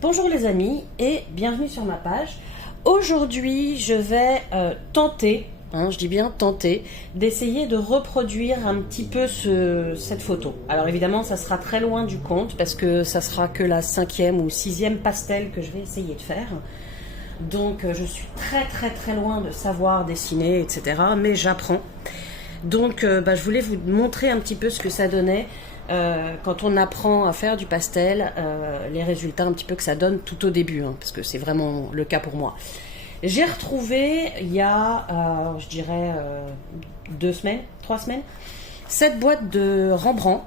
Bonjour les amis et bienvenue sur ma page. Aujourd'hui je vais tenter, je dis bien tenter, d'essayer de reproduire un petit peu cette photo. Alors évidemment ça sera très loin du compte parce que ça sera que la 5e ou 6e pastel que je vais essayer de faire. Donc je suis très loin de savoir dessiner etc. mais j'apprends. Donc je voulais vous montrer un petit peu ce que ça donnait. Quand on apprend à faire du pastel, les résultats un petit peu que ça donne tout au début, parce que c'est vraiment le cas pour moi. J'ai retrouvé il y a, je dirais, 2 semaines, 3 semaines, cette boîte de Rembrandt,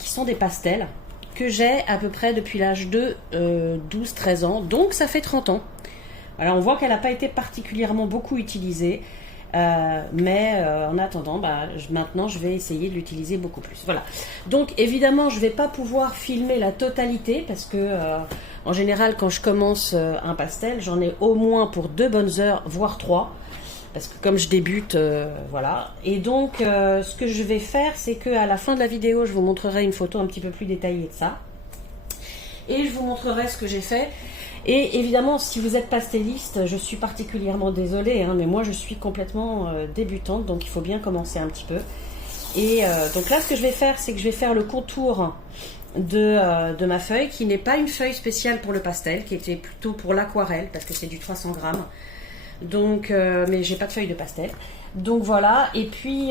qui sont des pastels, que j'ai à peu près depuis l'âge de 12-13 ans, donc ça fait 30 ans. Alors on voit qu'elle n'a pas été particulièrement beaucoup utilisée. Mais en attendant, maintenant je vais essayer de l'utiliser beaucoup plus. Voilà. Donc évidemment, je ne vais pas pouvoir filmer la totalité parce que en général, quand je commence un pastel, j'en ai au moins pour 2 bonnes heures, voire 3. Parce que comme je débute, voilà. Et donc, ce que je vais faire, c'est qu'à la fin de la vidéo, je vous montrerai une photo un petit peu plus détaillée de ça. Et je vous montrerai ce que j'ai fait. Et évidemment, si vous êtes pastelliste, je suis particulièrement désolée, mais moi je suis complètement débutante, donc il faut bien commencer un petit peu. Et donc là, ce que je vais faire, c'est que je vais faire le contour de ma feuille, qui n'est pas une feuille spéciale pour le pastel, qui était plutôt pour l'aquarelle, parce que c'est du 300 grammes. Donc, mais j'ai pas de feuille de pastel. Donc voilà, et puis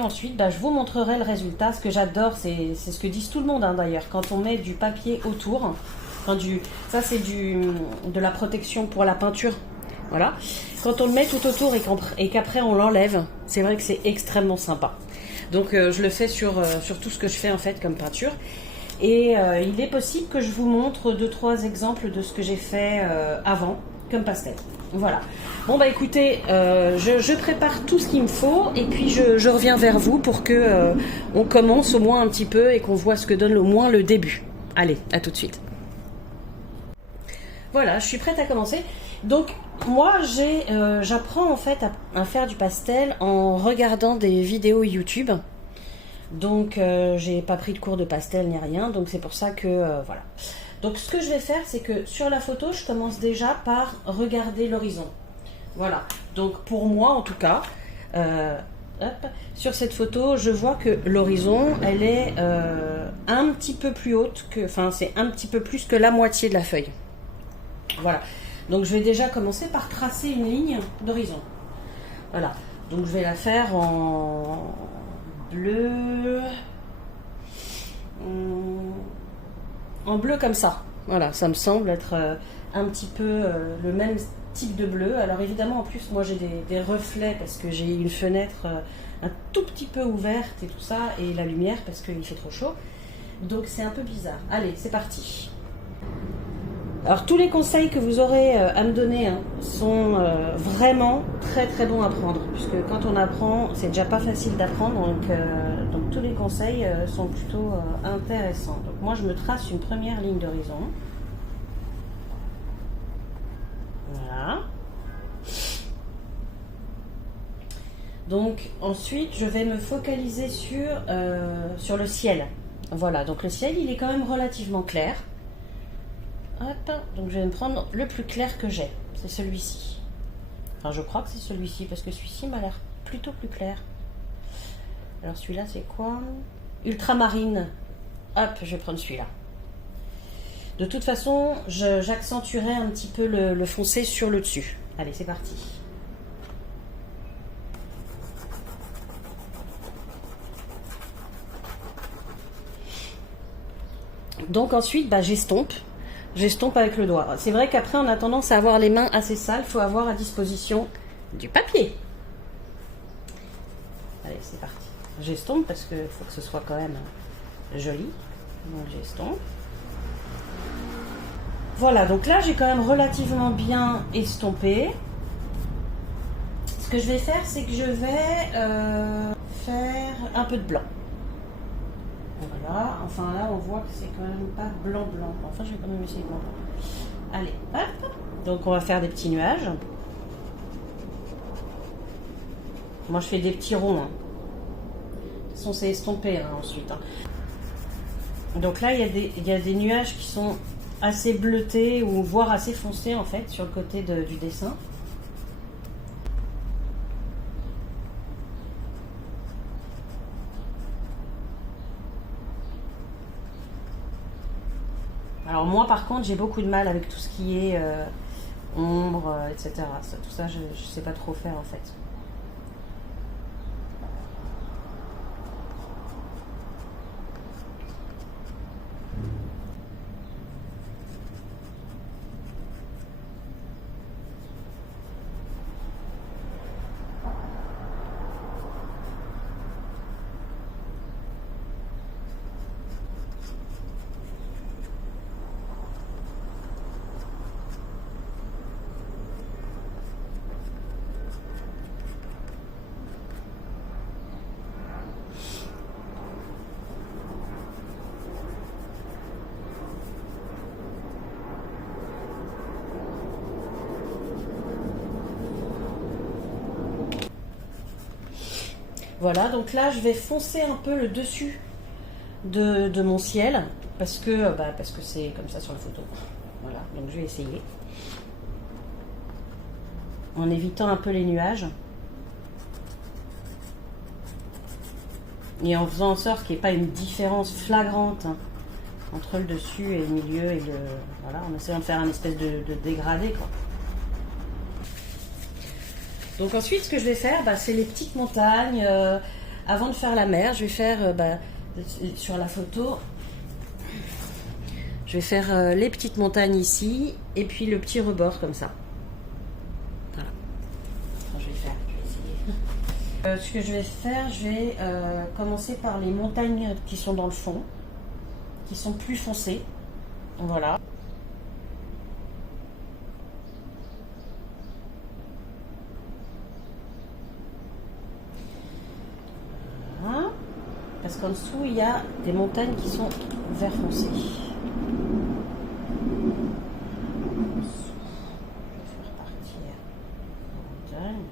ensuite, je vous montrerai le résultat. Ce que j'adore, c'est ce que disent tout le monde d'ailleurs, quand on met du papier autour. Ça c'est de la protection pour la peinture, voilà. Quand on le met tout autour et qu'après on l'enlève, c'est vrai que c'est extrêmement sympa. Donc je le fais sur tout ce que je fais en fait comme peinture. Et il est possible que je vous montre 2-3 exemples de ce que j'ai fait avant comme pastel. Voilà. Bon écoutez, je prépare tout ce qu'il me faut et puis je reviens vers vous pour que on commence au moins un petit peu et qu'on voit ce que donne au moins le début. Allez, à tout de suite. Voilà, je suis prête à commencer. Donc moi j'apprends en fait à faire du pastel en regardant des vidéos YouTube. Donc j'ai pas pris de cours de pastel ni rien, donc c'est pour ça que voilà. Donc ce que je vais faire, c'est que sur la photo, je commence déjà par regarder l'horizon. Voilà, donc pour moi en tout cas, sur cette photo, je vois que l'horizon, elle est un petit peu plus haute que, c'est un petit peu plus que la moitié de la feuille. Voilà, donc je vais déjà commencer par tracer une ligne d'horizon. Voilà, donc je vais la faire en bleu, en bleu comme ça. Voilà, ça me semble être un petit peu le même type de bleu. Alors évidemment, en plus, moi j'ai des reflets parce que j'ai une fenêtre un tout petit peu ouverte et tout ça, et la lumière parce qu'il fait trop chaud. Donc c'est un peu bizarre. Allez, c'est parti. Alors tous les conseils que vous aurez à me donner sont vraiment très bons à prendre, puisque quand on apprend, c'est déjà pas facile d'apprendre, donc tous les conseils sont plutôt intéressants. Donc moi je me trace une première ligne d'horizon. Voilà. Donc ensuite je vais me focaliser sur le ciel. Voilà, donc le ciel il est quand même relativement clair. Hop, donc je vais me prendre le plus clair que j'ai, c'est celui-ci. Enfin, je crois que c'est celui-ci, parce que celui-ci m'a l'air plutôt plus clair. Alors celui-là, c'est quoi? Ultramarine. Hop, je vais prendre celui-là. De toute façon, j'accentuerai un petit peu le foncé sur le dessus. Allez, c'est parti. Donc ensuite, j'estompe. J'estompe avec le doigt. C'est vrai qu'après, on a tendance à avoir les mains assez sales. Il faut avoir à disposition du papier. Allez, c'est parti. J'estompe parce qu'il faut que ce soit quand même joli. Donc, j'estompe. Voilà, donc là, j'ai quand même relativement bien estompé. Ce que je vais faire, c'est que je vais faire un peu de blanc. Voilà, enfin là on voit que c'est quand même pas blanc. Enfin je vais quand même essayer blanc. Allez, hop. Donc on va faire des petits nuages. Moi je fais des petits ronds. De toute façon c'est estompé ensuite. Donc là il y a des nuages qui sont assez bleuté ou voire assez foncé en fait sur le côté du dessin. Alors moi par contre j'ai beaucoup de mal avec tout ce qui est ombre, etc. Tout ça je sais pas trop faire en fait. Voilà, donc là je vais foncer un peu le dessus de mon ciel parce que c'est comme ça sur la photo. Voilà, donc je vais essayer. En évitant un peu les nuages. Et en faisant en sorte qu'il n'y ait pas une différence flagrante entre le dessus et le milieu et le. Voilà, en essayant de faire un espèce de dégradé quoi. Donc ensuite, ce que je vais faire, c'est les petites montagnes. Avant de faire la mer, je vais faire, sur la photo, je vais faire les petites montagnes ici, et puis le petit rebord comme ça. Voilà. Je vais essayer. Ce que je vais faire, je vais commencer par les montagnes qui sont dans le fond, qui sont plus foncées. Voilà. Parce qu'en dessous, il y a des montagnes qui sont vert foncé. Je vais faire partir la montagne.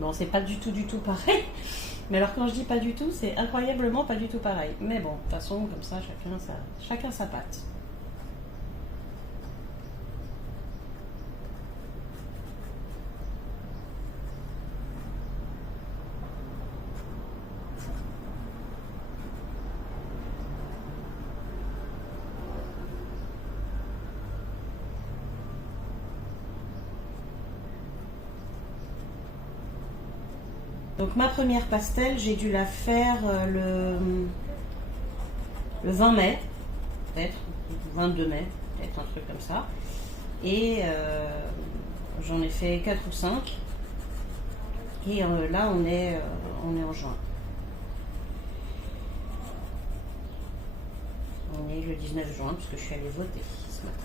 Bon, c'est pas du tout pareil. Mais alors quand je dis pas du tout, c'est incroyablement pas du tout pareil. Mais bon, de toute façon, comme ça, chacun sa patte. Donc ma première pastel, j'ai dû la faire le 20 mai, peut-être, 22 mai, peut-être un truc comme ça. Et j'en ai fait 4 ou 5. Et là, on est en juin. On est le 19 juin, puisque je suis allée voter ce matin.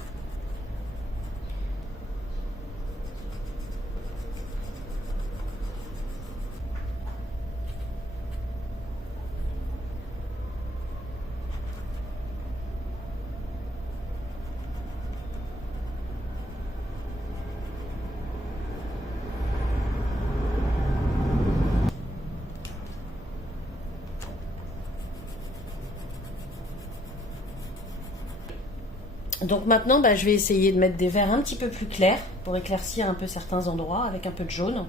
Donc maintenant, je vais essayer de mettre des verts un petit peu plus clairs pour éclaircir un peu certains endroits avec un peu de jaune.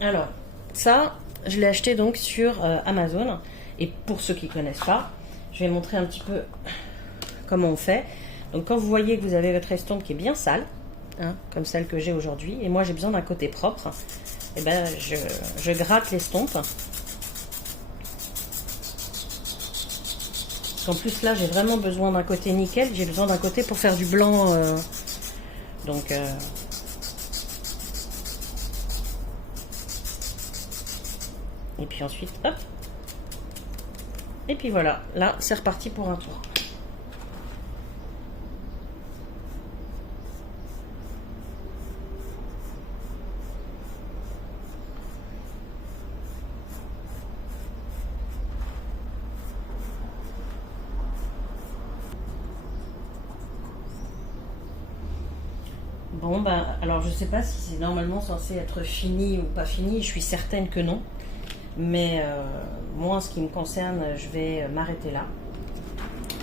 Alors, ça, je l'ai acheté donc sur Amazon. Et pour ceux qui ne connaissent pas, je vais montrer un petit peu comment on fait. Donc quand vous voyez que vous avez votre estompe qui est bien sale, hein, comme celle que j'ai aujourd'hui. Et moi, j'ai besoin d'un côté propre. Et ben, je gratte l'estompe. En plus, là, j'ai vraiment besoin d'un côté nickel. J'ai besoin d'un côté pour faire du blanc. Donc... Et puis ensuite, hop. Et puis voilà, là, c'est reparti pour un tour. Bon, ben, alors je sais pas si c'est normalement censé être fini ou pas fini. Je suis certaine que non. Mais moi, en ce qui me concerne, je vais m'arrêter là.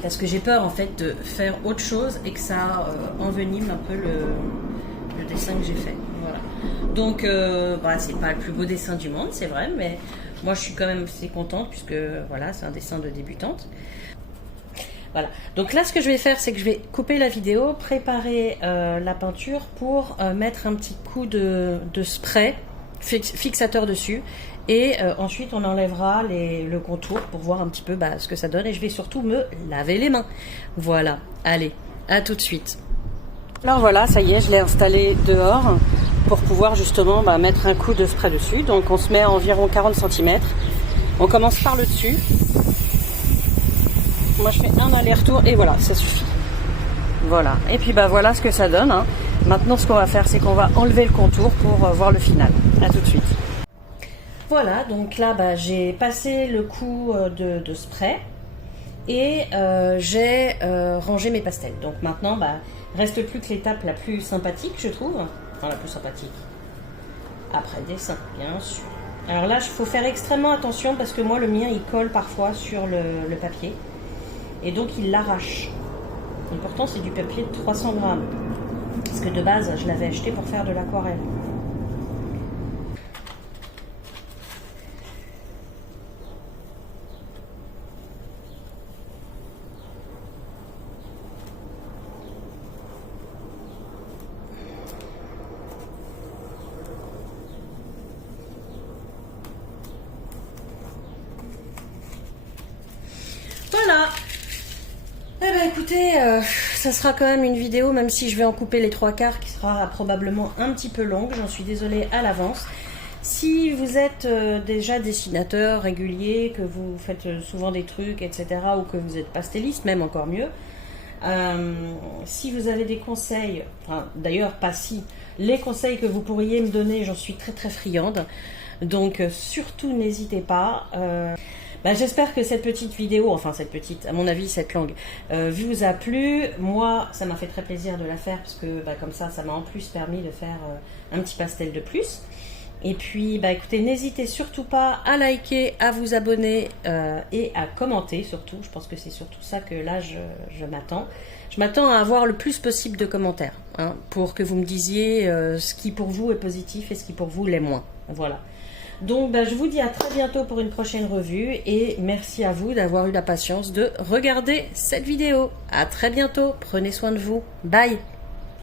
Parce que j'ai peur, en fait, de faire autre chose et que ça envenime un peu le dessin que j'ai fait. Voilà. Donc, bah, c'est pas le plus beau dessin du monde, c'est vrai, mais moi, je suis quand même assez contente puisque, voilà, c'est un dessin de débutante. Voilà. Donc là, ce que je vais faire, c'est que je vais couper la vidéo, préparer la peinture pour mettre un petit coup de spray fixateur dessus. Et ensuite, on enlèvera le contour pour voir un petit peu ce que ça donne. Et je vais surtout me laver les mains. Voilà. Allez, à tout de suite. Alors voilà, ça y est, je l'ai installé dehors pour pouvoir justement mettre un coup de spray dessus. Donc on se met à environ 40 cm. On commence par le dessus. Moi, je fais un aller-retour et voilà, ça suffit. Voilà. Et puis voilà ce que ça donne. Hein. Maintenant, ce qu'on va faire, c'est qu'on va enlever le contour pour voir le final. À tout de suite. Voilà, donc là, j'ai passé le coup de spray et j'ai rangé mes pastels. Donc maintenant, reste plus que l'étape la plus sympathique, je trouve. Enfin, la plus sympathique. Après dessin, bien sûr. Alors là, il faut faire extrêmement attention parce que moi, le mien, il colle parfois sur le papier. Et donc, il l'arrache. Et pourtant, c'est du papier de 300 grammes. Parce que de base, je l'avais acheté pour faire de l'aquarelle. Voilà. Eh ben écoutez, ça sera quand même une vidéo, même si je vais en couper les 3/4, qui sera probablement un petit peu longue. J'en suis désolée à l'avance. Si vous êtes déjà dessinateur régulier, que vous faites souvent des trucs, etc., ou que vous êtes pastelliste, même encore mieux, si vous avez des conseils, enfin, d'ailleurs pas si, les conseils que vous pourriez me donner, j'en suis très très friande. Donc surtout n'hésitez pas. J'espère que cette petite vidéo, enfin cette petite, à mon avis cette longue, vous a plu. Moi, ça m'a fait très plaisir de la faire parce que comme ça m'a en plus permis de faire un petit pastel de plus. Et puis, écoutez, n'hésitez surtout pas à liker, à vous abonner et à commenter surtout. Je pense que c'est surtout ça que là, je m'attends. Je m'attends à avoir le plus possible de commentaires pour que vous me disiez ce qui pour vous est positif et ce qui pour vous l'est moins. Voilà. Donc, je vous dis à très bientôt pour une prochaine revue et merci à vous d'avoir eu la patience de regarder cette vidéo. À très bientôt. Prenez soin de vous. Bye.